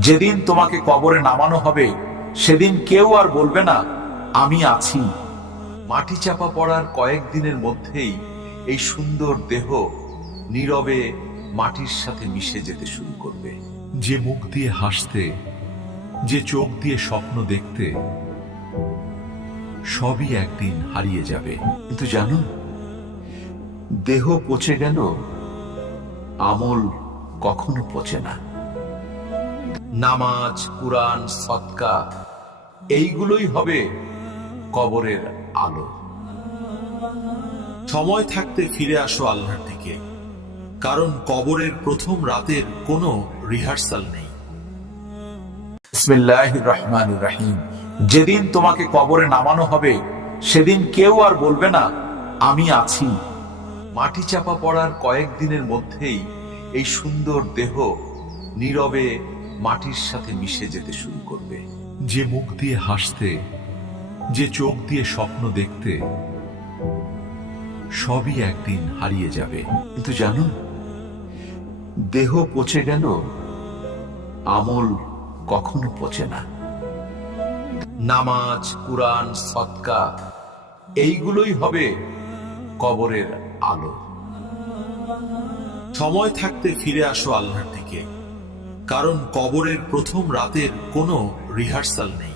যেদিন তোমাকে কবরে নামানো হবে, সেদিন কেউ আর বলবে না, আমি আছি। মাটি চাপা পড়ার কয়েকদিনের মধ্যেই এই সুন্দর দেহ নীরবে মাটির সাথে মিশে যেতে শুরু করবে। যে মুখ দিয়ে হাসতে, যে চোখ দিয়ে স্বপ্ন দেখতে, সবই একদিন হারিয়ে যাবে। কিন্তু জানো, দেহ পচে গেল, আমল কখনো পচে না। নামাজ, কুরআন সৎকা এইগুলোই হবে কবরের আলো। সময় থাকতে ফিরে আসো আল্লাহর দিকে, কারণ কবরের প্রথম রাতের কোনো রিহার্সাল নেই। রহমান রাহিম। যেদিন তোমাকে কবরে নামানো হবে, সেদিন কেউ আর বলবে না, আমি আছি। মাটি চাপা পড়ার কয়েকদিনের মধ্যেই এই সুন্দর দেহ নীরবে মাটির সাথে মিশে যেতে শুরু করবে। যে মুখ দিয়ে হাসতে, যে চোখ দিয়ে স্বপ্ন দেখতে, সবই একদিন হারিয়ে যাবে। কিন্তু জানো, দেহ পচে গেল, আমল কখনো পচে না। নামাজ, কুরআন সৎকা এইগুলোই হবে কবরের আলো। সময় থাকতে ফিরে আসো আল্লাহর দিকে কারণ কবরের প্রথম রাতের কোনো রিহার্সাল নেই।